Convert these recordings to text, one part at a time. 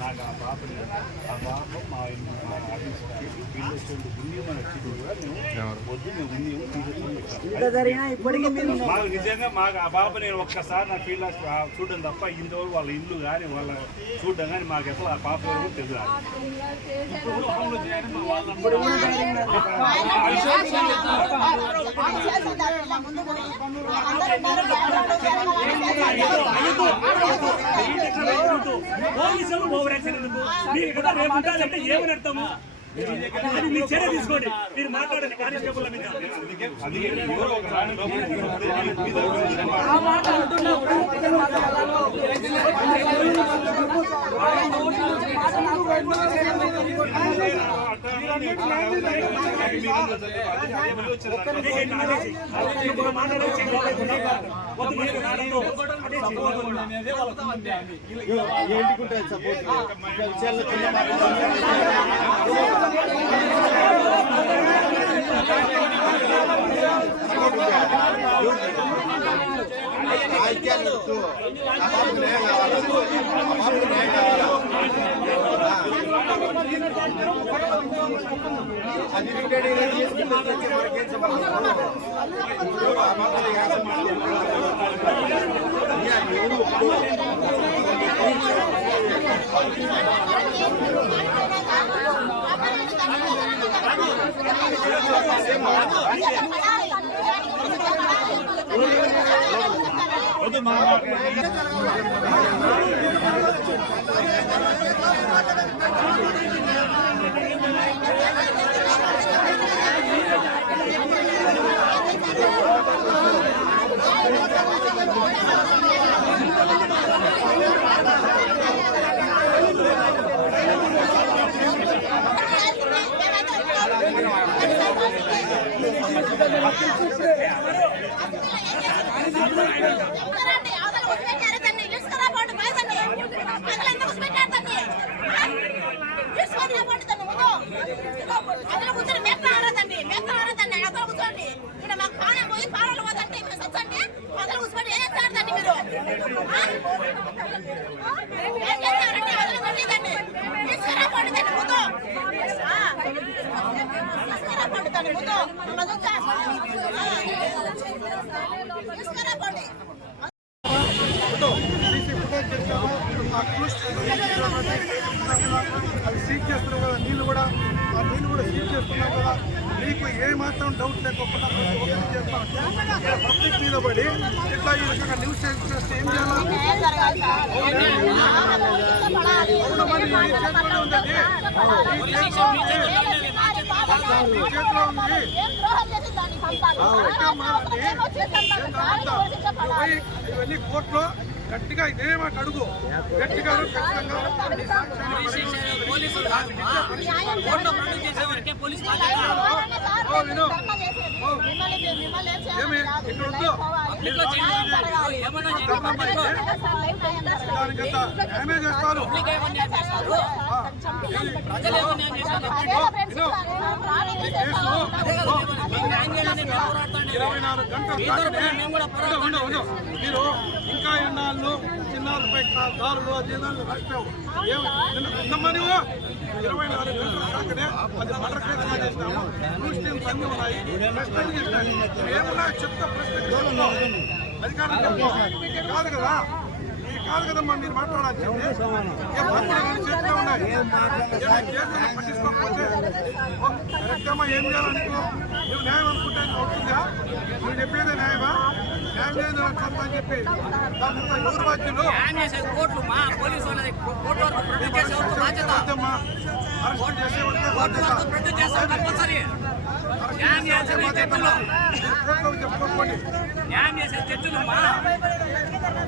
నాకు ఆ పాప మా వీళ్ళు వచ్చేందుకు ఉంది మన వచ్చి కూడా మేము వద్దు మేము ఉంది మాకు నిజంగా మాకు ఆ పాప నేను ఒక్కసారి నా ఫీల్డ్ చూడడం తప్ప ఇంతవరకు వాళ్ళ ఇల్లు కానీ వాళ్ళ చూడడం కానీ మాకు ఎట్లా ఆ పాప వరకు తెలియదు. మీరు ఇక్కడ రేపు ఉండాలంటే ఏమని అర్థము? మీరు చర్య తీసుకోండి. మీరు మాట్లాడండి కానిస్టేబుల్ మీద. అది రిటైర్డ్ అది సీజ్ చేస్తున్నాం కదా, నీళ్ళు కూడా సీజ్ చేస్తున్నాం కదా. మీకు ఏ మాత్రం డౌట్ లేకుండా పబ్లిక్ మీద పడి ఇట్లా ఈ రకంగా న్యూస్ చేస్తే ఏం చేయాలి? ఇవన్నీ కోర్టులో గట్టిగా ఇదే మాట అడుగు. గట్టిగా డ్యామేజ్ చేస్తారు. 24 గంటలు మీరు ఇంకా ఎన్నాళ్ళు చిన్నారులపై దారులు జీతాలు రాష్ట్రం ఏమని 24 గంటలు కాకనే అది మర్డర్ కేసుగా చేసినాము. న్యూస్ అన్నీ ఉన్నాయి. ఏమన్నా చెప్తా ప్రశ్న అధికారులు చెప్పు కాదు కదా, కాదు కదమ్మా మీరు మాట్లాడాల్సింది. చేతిలో ఉన్నాయి. కేసులు పట్టించుకోకపోతే కరెక్టమ్మా ఏం చేయాలనుకో నువ్వు న్యాయం అనుకుంటే అవుతుందా? నువ్వు చెప్పేదే న్యాయమా? న్యాయం లేదు అని చెప్పి దాంట్లో ఎవరు బాధ్యులు? అరెస్ట్ చేసేవాళ్ళకే బాధ్యత. చెప్పుకోండి.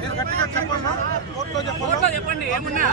మీరు గట్టిగా చెప్పన్నా, కోర్టులో చెప్పండి. ఏమన్నా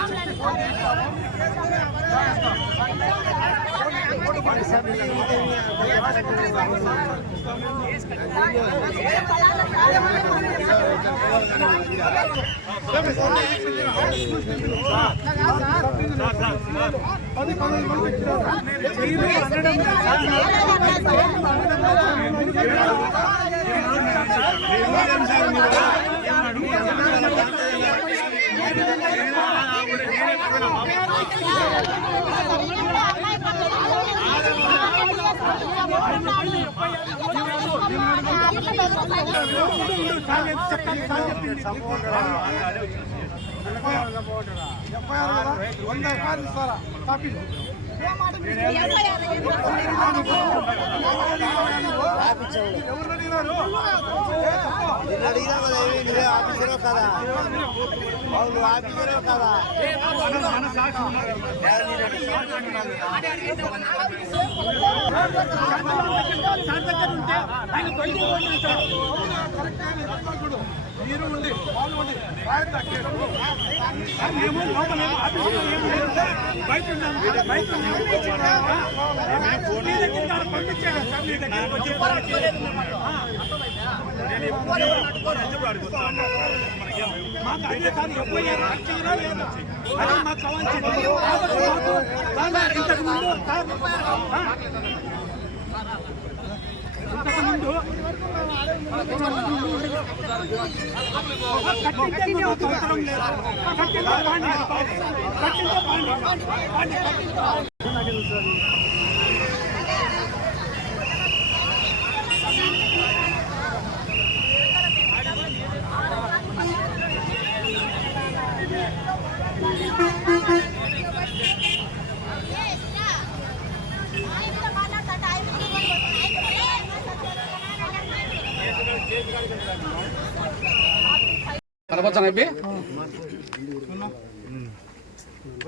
మీరు ఉండి వాళ్ళు ఉండి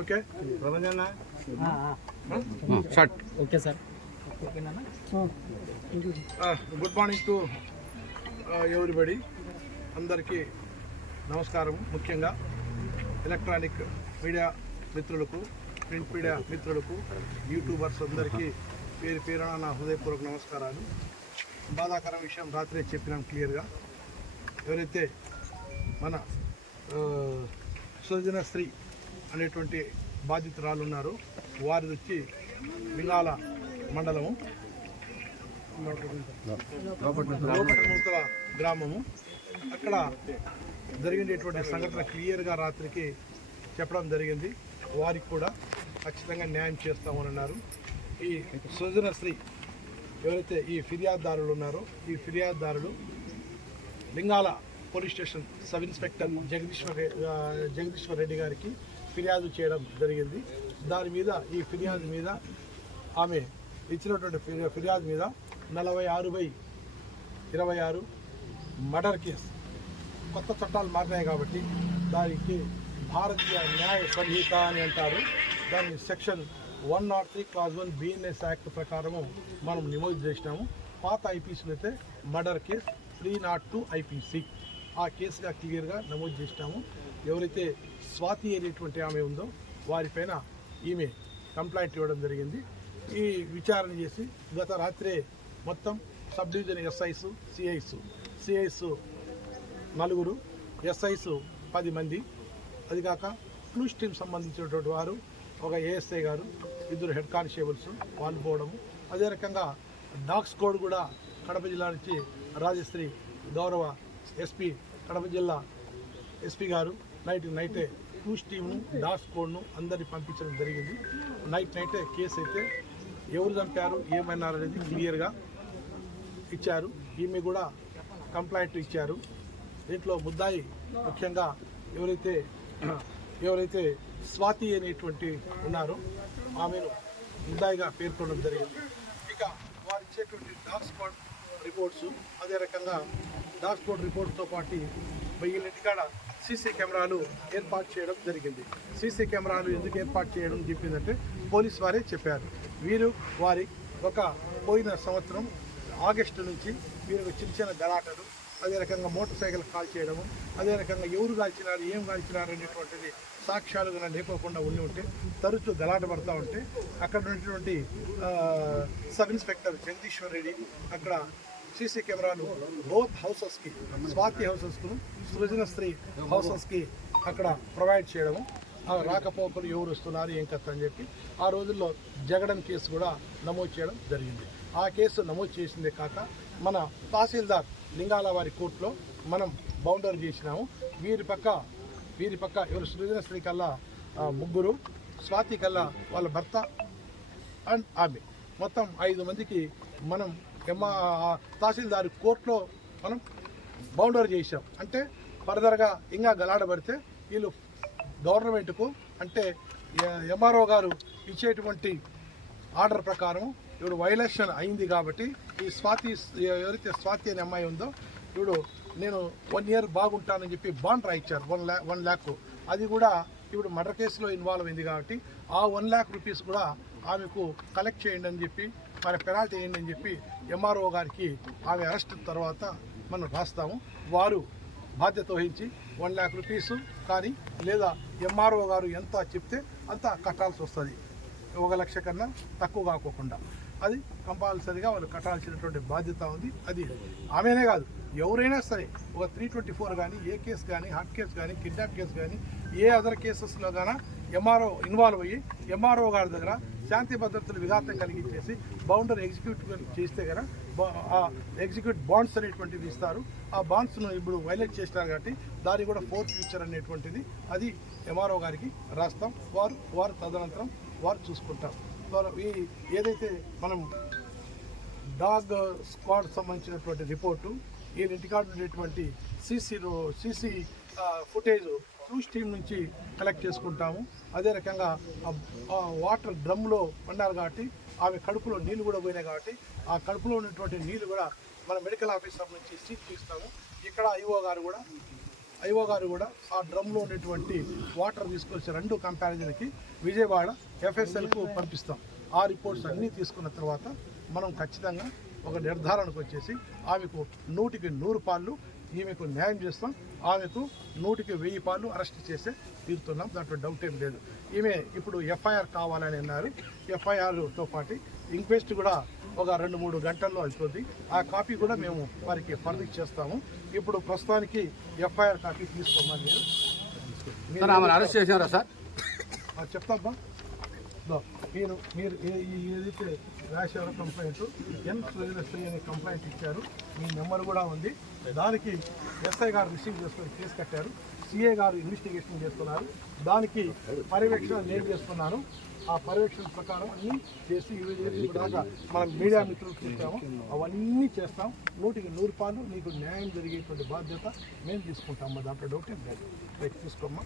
okay okay sir good morning to everybody. అందరికీ నమస్కారం. ముఖ్యంగా ఎలక్ట్రానిక్ మీడియా మిత్రులకు, ప్రింట్ మీడియా మిత్రులకు, యూట్యూబర్స్ అందరికీ పేరు పేరున నా హృదయపూర్వక నమస్కారాలు. బాధాకరం విషయం రాత్రే చెప్పినాం క్లియర్గా. ఎవరైతే మన సృజనశ్రీ అనేటువంటి బాధితురాలు ఉన్నారో వారిది వచ్చి లింగాల మండలము లోపటమూతల గ్రామము. అక్కడ జరిగినటువంటి సంఘటన క్లియర్గా రాత్రికి చెప్పడం జరిగింది. వారికి కూడా ఖచ్చితంగా న్యాయం చేస్తామని అన్నారు. ఈ సృజనశ్రీ ఎవరైతే ఈ ఫిర్యాదుదారులు ఉన్నారో ఈ ఫిర్యాదుదారులు Lingala police station sub inspector Jagadishwar Reddy గారికి ఫిర్యాదు చేయడం జరిగింది. దాని మీద ఈ ఫిర్యాదు మీద ఆమె ఇచ్చినటువంటి ఫిర్యాదు మీద 46/26 మర్డర్ కేసు, కొత్త చట్టాలు మారినాయి కాబట్టి దానికి భారతీయ న్యాయ సంహిత అని అంటారు. దాని సెక్షన్ 103 క్లాజ్ 1 BNS యాక్ట్ ప్రకారము మనం నమోదు చేసినాము. పాత ఐపీసీలు అయితే మర్డర్ కేసు 302 IPC ఆ కేసుగా క్లియర్గా నమోదు చేసినాము. ఎవరైతే స్వాతి అనేటువంటి ఆమె ఉందో వారిపైన ఈమె కంప్లైంట్ ఇవ్వడం జరిగింది. ఈ విచారణ చేసి గత రాత్రే మొత్తం sub division SIs, CIs 4, SIs 10 మంది, అది కాక క్లూస్ టీమ్ సంబంధించినటువంటి వారు ఒక ASI గారు, 2 హెడ్ కానిస్టేబుల్స్ వాళ్ళు పోవడము. అదే రకంగా డాగ్ స్క్వాడ్ కూడా కడప జిల్లా నుంచి రాజశ్రీ గౌరవ SP కడప జిల్లా SP గారు నైటే క్లూస్ టీమ్ను, డాగ్ స్క్వాడ్ను అందరినీ పంపించడం జరిగింది. నైటే కేసు అయితే ఎవరు చంపారు ఏమన్నారు అనేది క్లియర్గా ఇచ్చారు. ఈమె కూడా కంప్లైంట్ ఇచ్చారు. దీంట్లో ముద్దాయి ముఖ్యంగా ఎవరైతే స్వాతి అనేటువంటి ఉన్నారో ఆమెను ముద్దాయిగా పేర్కొనడం జరిగింది. ఇక వారు ఇచ్చేటువంటి డాగ్ స్క్వాడ్ రిపోర్ట్స్, అదే రకంగా డాగ్ స్క్వాడ్ రిపోర్ట్స్తో పాటు వీళ్ళింటికాడ CC కెమెరాలు ఏర్పాటు చేయడం జరిగింది. CC కెమెరాలు ఎందుకు ఏర్పాటు చేయడం చెప్పిందంటే పోలీస్ వారే చెప్పారు. వారి ఒక పోయిన సంవత్సరం ఆగస్టు నుంచి వీరు చిన్న గలాటలు, అదే రకంగా మోటార్ సైకిల్ కాల్ చేయడము, అదే రకంగా ఎవరు కాల్చినారు ఏం కాల్చినారు అనేటువంటిది సాక్ష్యాలుగా లేకోకుండా ఉంటే తరచూ గలాట పడుతూ ఉంటే అక్కడ ఉన్నటువంటి సబ్ ఇన్స్పెక్టర్ జగదీశ్వర్ రెడ్డి అక్కడ CC కెమెరాలు బోత్ హౌసెస్కి, స్వాతి హౌసెస్కు, సృజనశ్రీ హౌసెస్కి అక్కడ ప్రొవైడ్ చేయడము, రాకపోకలు ఎవరు వస్తున్నారు ఏం కథ అని చెప్పి ఆ రోజుల్లో జగడన్ కేసు కూడా నమోదు చేయడం జరిగింది. ఆ కేసు నమోదు చేసిందే కాక మన తహసీల్దార్ లింగాల వారి కోర్టులో మనం బౌండరీ చేసినాము. వీరి పక్క ఎవరు సృజనశ్రీ కల్లా ముగ్గురు, స్వాతి కల్లా వాళ్ళ భర్త అండ్ ఆమె, మొత్తం 5 మందికి మనం తహసీల్దార్ కోర్టులో మనం బౌండరీ చేసాం. అంటే ఫర్దర్గా ఇంకా గలాడబడితే వీళ్ళు గవర్నమెంట్కు అంటే ఎంఆర్ఓ గారు ఇచ్చేటువంటి ఆర్డర్ ప్రకారం ఇప్పుడు వైలేషన్ అయింది కాబట్టి ఈ ఎవరైతే స్వాతి అనే అమ్మాయి ఉందో ఇప్పుడు నేను 1 year బాగుంటానని చెప్పి బాండ్ రాయించారు 1 lakh. అది కూడా ఇప్పుడు మర్డర్ కేసులో ఇన్వాల్వ్ అయింది కాబట్టి ఆ 1 lakh rupees కూడా ఆమెకు కలెక్ట్ చేయండి అని చెప్పి మరి పెనాల్టీ వేయండి అని చెప్పి ఎంఆర్ఓ గారికి ఆమె అరెస్ట్ తర్వాత మనం రాస్తాము. వారు బాధ్యత వహించి 1 lakh rupees కానీ లేదా ఎంఆర్ఓ గారు ఎంత చెప్తే అంత కట్టాల్సి వస్తుంది. 1 లక్ష కన్నా తక్కువ కాకోకుండా అది కంపల్సరీగా వాళ్ళు కట్టాల్సినటువంటి బాధ్యత ఉంది. అది ఆమెనే కాదు, ఎవరైనా సరే ఒక 324 కానీ ఏ కేసు కానీ హార్ట్ కేసు కానీ కిడ్నాప్ కేసు కానీ ఏ అదర్ కేసెస్లో కానీ ఎంఆర్ఓ ఇన్వాల్వ్ అయ్యి ఎంఆర్ఓ గారి దగ్గర శాంతి భద్రతలు విఘాతం కలిగించేసి బౌండరీ ఎగ్జిక్యూట్ చేస్తే కనుక ఎగ్జిక్యూట్ బాండ్స్ అనేటువంటిది ఇస్తారు. ఆ బాండ్స్ను ఇప్పుడు వైలేట్ చేసినారు కాబట్టి దాన్ని కూడా ఫోర్త్ ఫ్యూచర్ అనేటువంటిది అది ఎంఆర్ఓ గారికి రాస్తాం. వారు తదనంతరం వారు చూసుకుంటారు. ఈ ఏదైతే మనం డాగ్ స్క్వాడ్ సంబంధించినటువంటి రిపోర్టు ఈ ఇంటికాడ ఉండేటువంటి సీసీ ఫుటేజ్ క్రూజ్ టీమ్ నుంచి కలెక్ట్ చేసుకుంటాము. అదే రకంగా వాటర్ డ్రమ్లో పడినారు కాబట్టి ఆమె కడుపులో నీళ్లు కూడా పోయినాయి కాబట్టి ఆ కడుపులో ఉన్నటువంటి నీళ్లు కూడా మన మెడికల్ ఆఫీసర్ నుంచి సీట్ తీస్తాము. ఇక్కడ ఐఓ గారు కూడా ఆ డ్రమ్లో ఉన్నటువంటి వాటర్ తీసుకొచ్చి 2 కంపారిజన్కి విజయవాడ FSLకు పంపిస్తాం. ఆ రిపోర్ట్స్ అన్నీ తీసుకున్న తర్వాత మనం ఖచ్చితంగా ఒక నిర్ధారణకు వచ్చేసి ఆమెకు 100కి 100 పాళ్ళు ఈమెకు న్యాయం చేస్తాం. ఆమెకు 100కి 1000 పాళ్ళు అరెస్ట్ చేసే తీరుతున్నాం. దాంట్లో డౌట్ ఏం లేదు. ఈమె ఇప్పుడు FIR కావాలని అన్నారు. FIRతో పాటు ఇంక్వెస్ట్ కూడా ఒక 2-3 గంటల్లో అయిపోద్ది. ఆ కాపీ కూడా మేము వారికి ఫర్నిష్ చేస్తాము. ఇప్పుడు ప్రస్తుతానికి FIR కాపీ తీసుకోమని మీరు అరెస్ట్ చేశారా సార్? చెప్తామ్మా. మీరు ఏదైతే రాశారో కంప్లైంట్ సృజనశ్రీ అనే కంప్లైంట్ ఇచ్చారు. మీ నెంబర్ కూడా ఉంది. దానికి SI గారు రిసీవ్ చేసుకొని కేసు కట్టారు. CA గారు ఇన్వెస్టిగేషన్ చేస్తున్నారు. దానికి పర్యవేక్షణ నేను చేస్తున్నాను. ఆ పర్యవేక్షణ ప్రకారం అన్నీ చేసి దాకా మనం మీడియా మిత్రులు చూసాము అవన్నీ చేస్తాం. 100కి 100 పాలు నీకు న్యాయం జరిగేటువంటి బాధ్యత మేము తీసుకుంటాం. దాంట్లో డౌట్ ఏం లేదు. రైట్ తీసుకోమ్మా.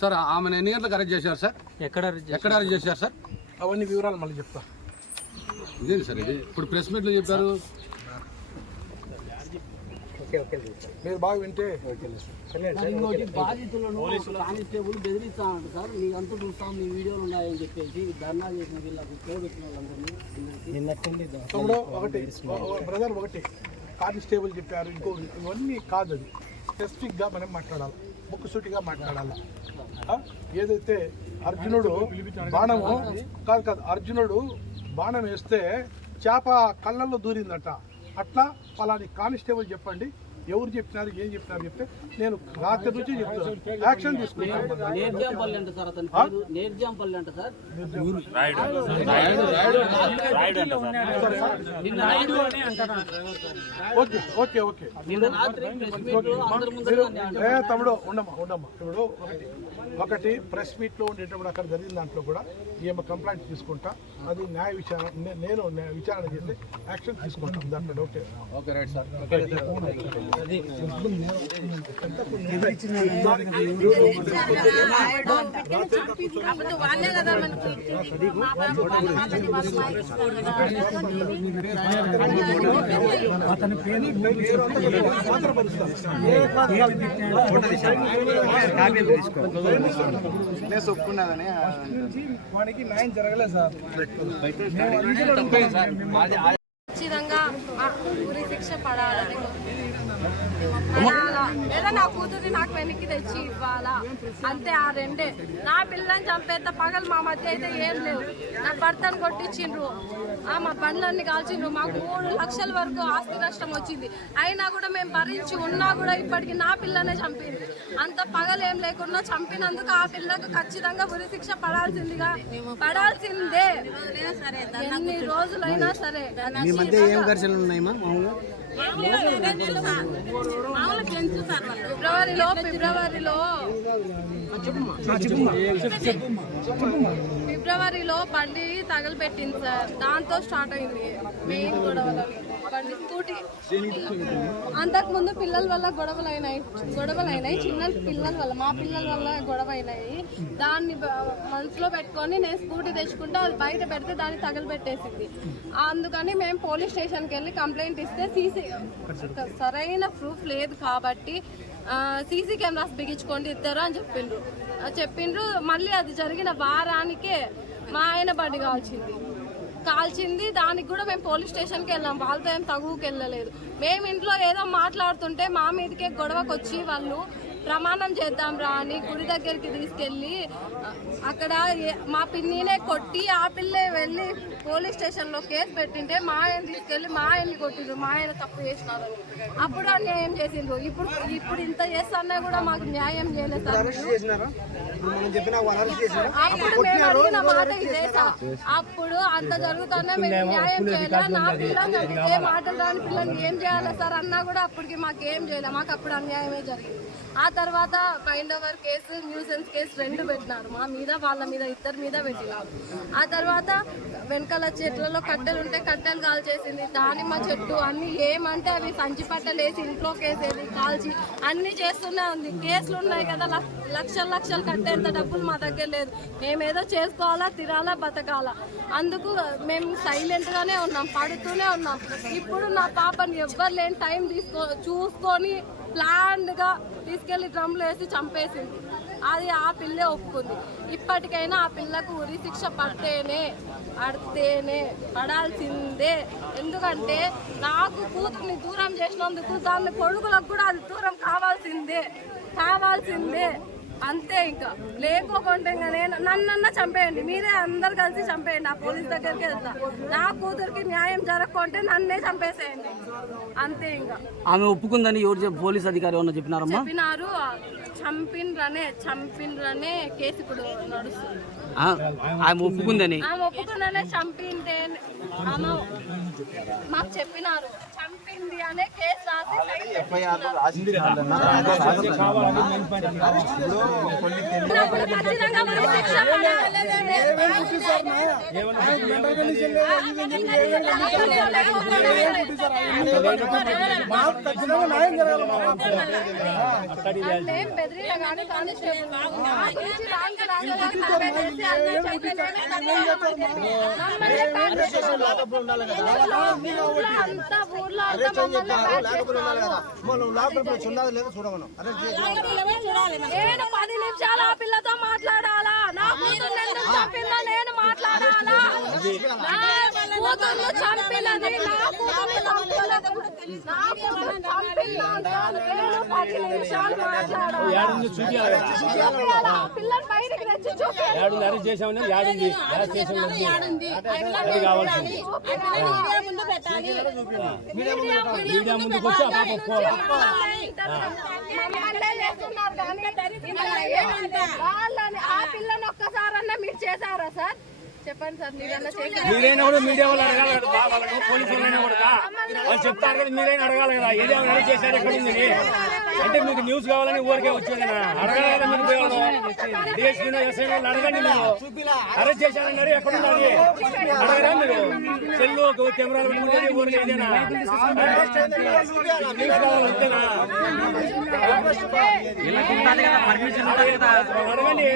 సార్ ఆమెను ఎన్ని గంటలకు అరెస్ట్ చేశారు సార్? ఎక్కడ అరెస్ట్ చేశారు సార్? అవన్నీ వివరాలు మళ్ళీ చెప్తా. ఇదేంటి సార్ ఇది? ఇప్పుడు ప్రెస్ మీట్లో చెప్పారు. మీరు బాగా వింటే బాధితులను కానిస్టేబుల్ బెదిరిస్తానంట సార్. మీ అంతా చూస్తాం, మీ వీడియోలు ఉన్నాయని చెప్పేసి ధర్నా చేసిన వీళ్ళకి కూడబెట్టిన వాళ్ళందరినీ తమ్ముడు ఒకటి కానిస్టేబుల్ చెప్పారు. ఇంకో ఇవన్నీ కాదు. అది స్పెసిఫిక్గా మనం మాట్లాడాలి, ముక్కుసూటిగా మాట్లాడాలి. ఏదైతే అర్జునుడు బాణం వేస్తే చేప కళ్ళల్లో దూరిందట, అట్లా పలాని కానిస్టేబుల్ చెప్పండి, ఎవరు చెప్పినారు ఏం చెప్పినారు చెప్తే నేను రాత్రి నుంచి చెప్తాను, యాక్షన్ తీసుకుంటాను. ఓకే తమ్ముడు ఉండమ్మా. ఇప్పుడు ఒకటి ప్రెస్ మీట్లో ఉండేటప్పుడు అక్కడ జరిగిన దాంట్లో కూడా ఈమె కంప్లైంట్ తీసుకుంటా. అది న్యాయ విచారణ, నేను విచారణ చేసి యాక్షన్ తీసుకుంటాను. దాంట్లో డౌట్. Okay right sir. అతని పేరు వాడికి న్యాయం జరగలేదు సార్. ఖచ్చితంగా ఉరి శిక్ష పడాలని లేదా నా కూతుర్ని నాకు వెనక్కి తెచ్చి ఇవ్వాలా, అంతే. ఆ రెండే. నా పిల్లని చంపేంత పగలు మా మధ్య అయితే ఏం లేవు. నా భర్తను కొట్టించిండ్రు, మా బండ్లన్నీ కాల్చిండ్రు, మాకు 3 లక్షల వరకు ఆస్తి నష్టం వచ్చింది. అయినా కూడా మేము భరించి ఉన్నా కూడా ఇప్పటికి నా పిల్లనే చంపింది. అంత పగలేం లేకుండా చంపినందుకు ఆ పిల్లకు ఖచ్చితంగా ఉరి శిక్ష పడాల్సిందే. ఎన్ని రోజులైనా సరే. ఫిబ్రవరిలో బండి తగలబెట్టింది సార్. దాంతో స్టార్ట్ అయింది మెయిన్ గొడవలు. బండి స్కూటీ అంతకుముందు పిల్లల వల్ల గొడవలు అయినాయి చిన్న పిల్లల వల్ల, మా పిల్లల వల్ల గొడవ అయినాయి. దాన్ని మనసులో పెట్టుకొని నేను స్కూటీ తెచ్చుకుంటే అది బయట పెడితే దాన్ని తగలబెట్టేసింది. అందుకని మేము పోలీస్ స్టేషన్కి వెళ్ళి కంప్లైంట్ ఇస్తే సరైన ప్రూఫ్ లేదు కాబట్టి సీసీ కెమెరాస్ బిగించుకోండి ఇద్దరు అని చెప్పిండ్రు. మళ్ళీ అది జరిగిన వారానికే మా ఆయన బండి కాల్చింది. దానికి కూడా మేము పోలీస్ స్టేషన్కి వెళ్ళాం. వాళ్ళతో ఏం తగువుకి వెళ్ళలేదు. మేము ఇంట్లో ఏదో మాట్లాడుతుంటే మా మీదకే గొడవకు వచ్చి వాళ్ళు ప్రమాణం చేద్దాం రా అని గుడి దగ్గరికి తీసుకెళ్ళి అక్కడ మా పిన్నినే కొట్టి ఆ పిల్లే వెళ్ళి పోలీస్ స్టేషన్లో కేసు పెట్టింటే మా ఆయన తీసుకెళ్ళి మా ఆయన్ని కొట్టిండ్రు. మా ఆయన తప్పు చేసినారు. అప్పుడు అన్యాయం చేసిండ్రు. ఇప్పుడు ఇంత చేస్తున్నా కూడా మాకు న్యాయం చేయలేదు సార్. అప్పుడు మేము అడిగిన మాట ఇదే సార్. అప్పుడు అంత జరుగుతున్నా మేము న్యాయం చేయలే. నా పిల్లలు ఏ మాటలు రాని పిల్లల్ని ఏం చేయాలి సార్ అన్నా కూడా అప్పటికి మాకు ఏం చేయలే. మాకు అప్పుడు అన్యాయమే జరిగింది. ఆ తర్వాత bind over case, nuisance case 2 పెట్టినారు. మా మీద వాళ్ళ మీద ఇద్దరి మీద పెట్టినారు. ఆ తర్వాత వెనకాల చెట్లలో కట్టెలు ఉంటే కట్టెలు కాల్చేసింది. దానిమ్మ చెట్టు అన్ని ఏమంటే అవి సంచి పట్టలు వేసి ఇంట్లో కేసేది కాల్చి అన్ని చేస్తూనే ఉంది. కేసులు ఉన్నాయి కదా, లక్షలు కట్టేంత డబ్బులు మా దగ్గర లేదు. మేమేదో చేసుకోవాలా, తిరాలా, బతకాలా. అందుకు మేము సైలెంట్గానే ఉన్నాం, పడుతూనే ఉన్నాం. ఇప్పుడు నా పాపని ఎవ్వరు లేని టైం చూసుకొని ప్లాన్డ్గా తీసుకెళ్లి డ్రమ్లు వేసి చంపేసింది. అది ఆ పిల్లే ఒప్పుకుంది. ఇప్పటికైనా ఆ పిల్లకు ఉరి శిక్ష పడాల్సిందే. ఎందుకంటే నాకు కూతుర్ని దూరం చేసినందుకు దాని కొడుకులకు కూడా అది దూరం కావాల్సిందే అంతే. ఇంకా లేకోకుండా నన్నన్నా చంపేయండి, మీరే అందరు కలిసి చంపేయండి. ఆ పోలీస్ దగ్గరికి వెళ్తా. నా కూతురికి న్యాయం జరగకుంటే నన్నే చంపేసేయండి అంతే. ఇంకా ఆమె ఒప్పుకుందని ఎవరు పోలీస్ అధికారి ఏమన్నా చెప్పినారు. చంపినరనే కేసు ఇప్పుడు నడుస్తుంది. ఆమె ఒప్పుకుందని చంపింటే మాకు చెప్పినారు. చంపింది అనే కేసు రాసి ఖచ్చితంగా మనకి శిక్ష బెదిరిలో కానీ కానిస్టేబుల్ అంతా ఊర్లో నేను 10 నిమిషాలు ఆ పిల్లతో మాట్లాడాలా? నా కూతుర్ని ఎందుకు చంపిందో నేను మాట్లాడాలా? కూతుర్ను చంపినది నా కూతుర్ని చంపలేదు. నా కూతుర్ని చంపినా నేను 10 నిమిషాలు మాట్లాడాలా? పిల్లలు బయటికి తెచ్చి వాళ్ళని ఆ పిల్లని ఒక్కసారన్నా మీరు చేశారా సార్? చెప్పండి సార్. మీరైనా కూడా మీడియా వాళ్ళు అడగాలి కదా, వాళ్ళకు పోలీసు వాళ్ళైనా కూడా వాళ్ళు చెప్తారు కదా, మీరైనా అడగాలి కదా. ఏదేమైనా అరెస్ట్ చేశారు ఎక్కడ ఉంది అంటే మీకు న్యూస్ కావాలని ఊరికే వచ్చేదనా? అడగాలి కదా మీరు. డిఎస్పీ ఎస్ఐ వాళ్ళు అడగండి. మీరు అరెస్ట్ చేశారన్నారు, ఎక్కడ ఉండాలి అడగరా? మీరు సెల్లు కెమెరాలు పెట్టుకుంటే ఊరికి ఏదైనా న్యూస్ కావాలంతేనా? అడగండి.